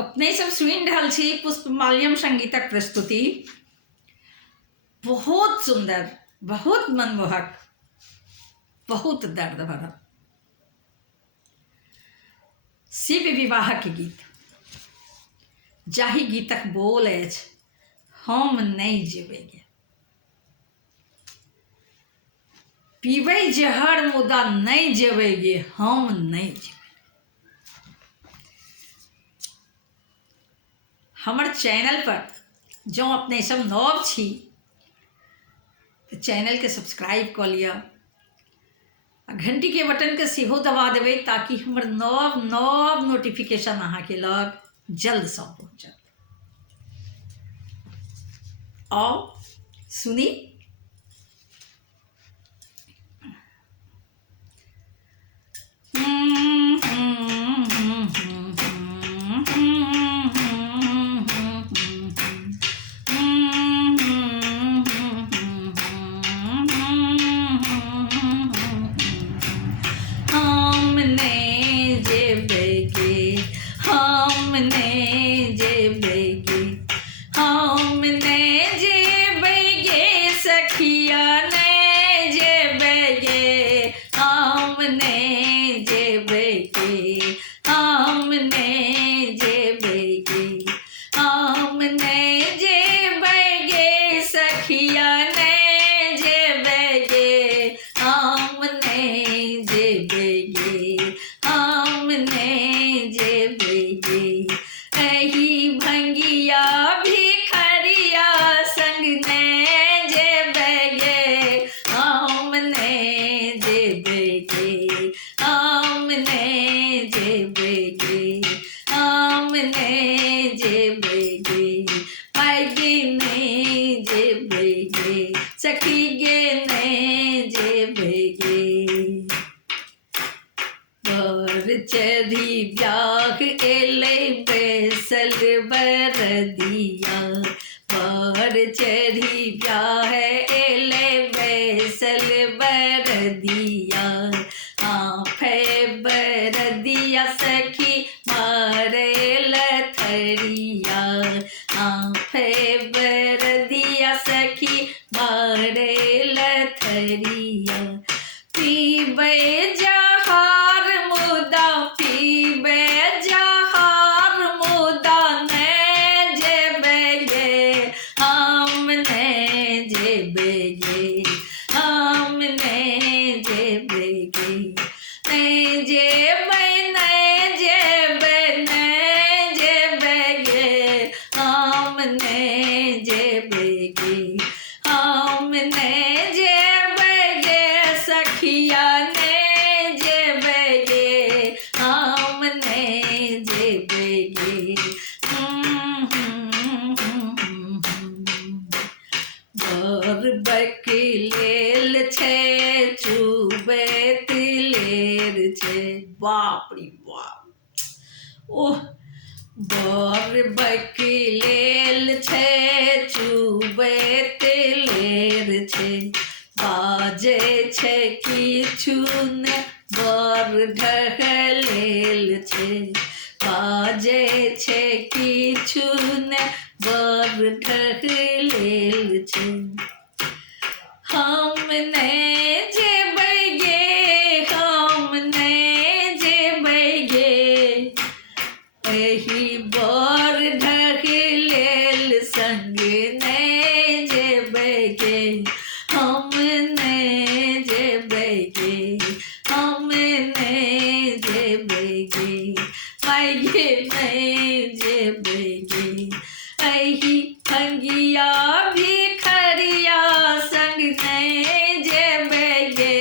अपने सब सुनि रहल छी पुष्पमाल्यम संगीतक प्रस्तुति। बहुत सुंदर, बहुत मनमोहक, बहुत दर्द भरल शिव विवाहक गीत। जाहि गीतक बोल अछि हम नहि जेबै गे, पीबै जहर मुदा नहीं जेबै गे, हम नहीं जेबै। हमर चैनल पर जो अपने सब नव छी तो चैनल के सब्सक्राइब कऽ लिअ आ घंटी के बटन के सेहो दबा देबै ताकि हमर नव नव नोटिफिकेशन अहाँके लग जल्द सँ पहुँचत। आओ सुनी। चढ़ी ब्याह एले बैसल बरदिया, बार चढ़ी ब्याह एले बैसल बरदिया। आफे बरदिया सखी मारे लथड़िया, आफे बरदिया सखी मारे लथड़िया। पीबे जहार मुदा, पीबे जहार मुदा नहीं जेबै गे, हम नहीं जेबै गे, हम नहीं जेबै गे। नहीं जेबै, नहीं जेबै, नहीं जेबै गे, हम नहीं जेबै गे, हम नहीं जेबै गे सखिया, नहीं जेबै गे, हम नहीं जेबै गे। बर बकलेल छै चुबैत लेर छै, बाप रे बाप। ओह, बर बकलेल छै चुबैत लेर छै, बाजे छै किछु ने बर ढकलेल छै, बाजे छै किछु ने बर ढकलेल छै। हम नहीं जेबै गे, हम नहीं जेबै गे, एही बर ढकलेल संग नहीं जेबै गे, हम नहीं जेबै गे, हम नहीं जेबै गे, आइए नहीं जेबै गे। एही भंगिया भिखरिया संग नहीं जेबै गे,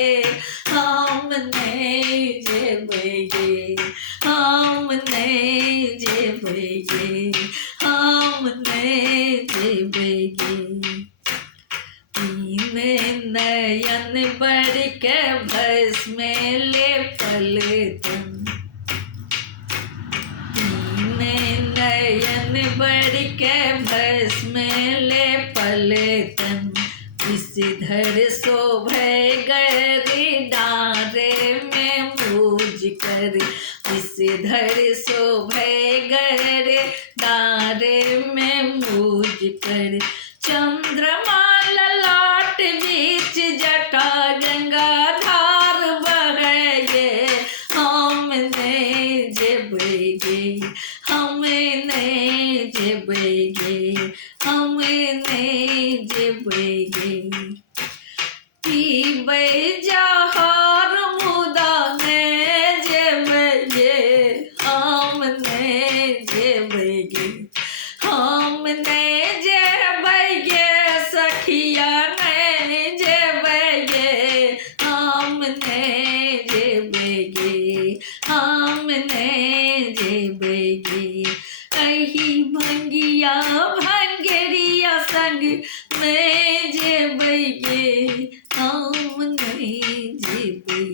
हम नहीं जेबै गे, हम नहीं जेबै गे, हम नहीं जेबै गे। तीन नयन बड़ के भस्म लेपल तन, तीन नयन बड़ के भस्म लेपल तन। विषधर शोभै गर डारे में मूज कर, विष धर शोभे गर दारे में मुझ पर चंद्रमा ललाट बीच जटा गंगाधार बहे हमने जेबगे हमने जेबगे हमने जेबगे पीबै जहर मुदा ने जेबगे हमने जेबगे हमने जेबगे सखिया ने जेबगे हमने जेबगे हमने जेबगे अही भंगिया भंगेरिया संग में जेबगे हमने जेबगे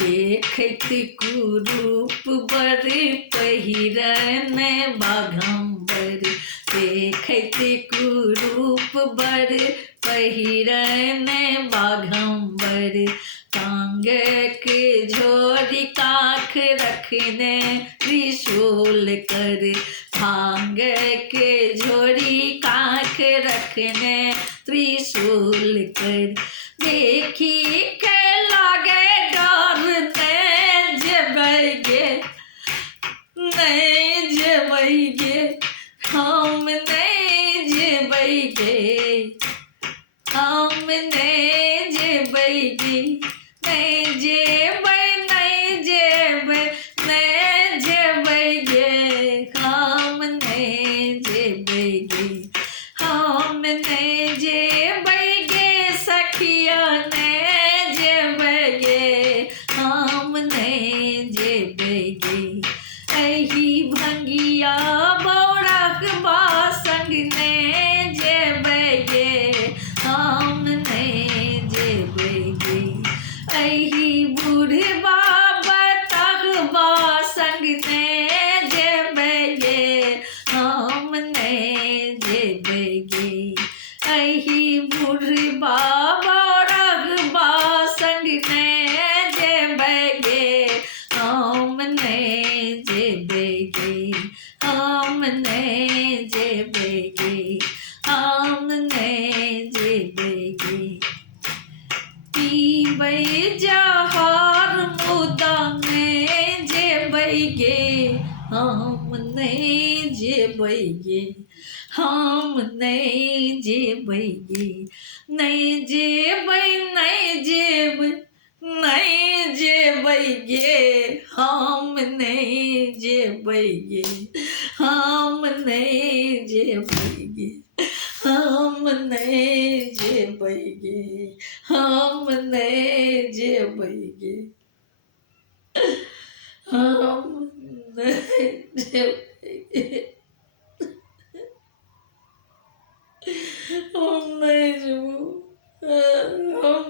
देखत कुरूप बर पहिरन बाघंबर देखत कुरूप बर पहिरन बाघंबर टांग के झोरी काख रखने त्रिशूल कर भांग के झोरी काख रखने त्रिशूल कर देखी के लागे डर ने जेबगे नहीं जेबगे हम नहीं जेबगे हमने जेबगे नहीं जेबै नहीं जेबै नहीं जेबगे हमने जेबगे हमने जेबगे सखिया ने जेबगे हमने जेबगे अही भंगिया बौड़क बासंग ने जेबगे हमने जेबगे अही बूढ़बा बतगबा संग ने जेबगे हमने जेबगे अही बूढ़बा बड़गबा संग ने जेबगे हमने जेबगे हमने जेबगे हमने जेबगे पीबै जहर मुदा ने जेबगे हमने जेबगे हमने जेबगे नहीं जेबै नहीं जेब नहीं जेबगे हमने जेबगे हमने जेबगे हमने जेबगे हमने जेबगे हमने जेबगे हम नहीं जेबू हम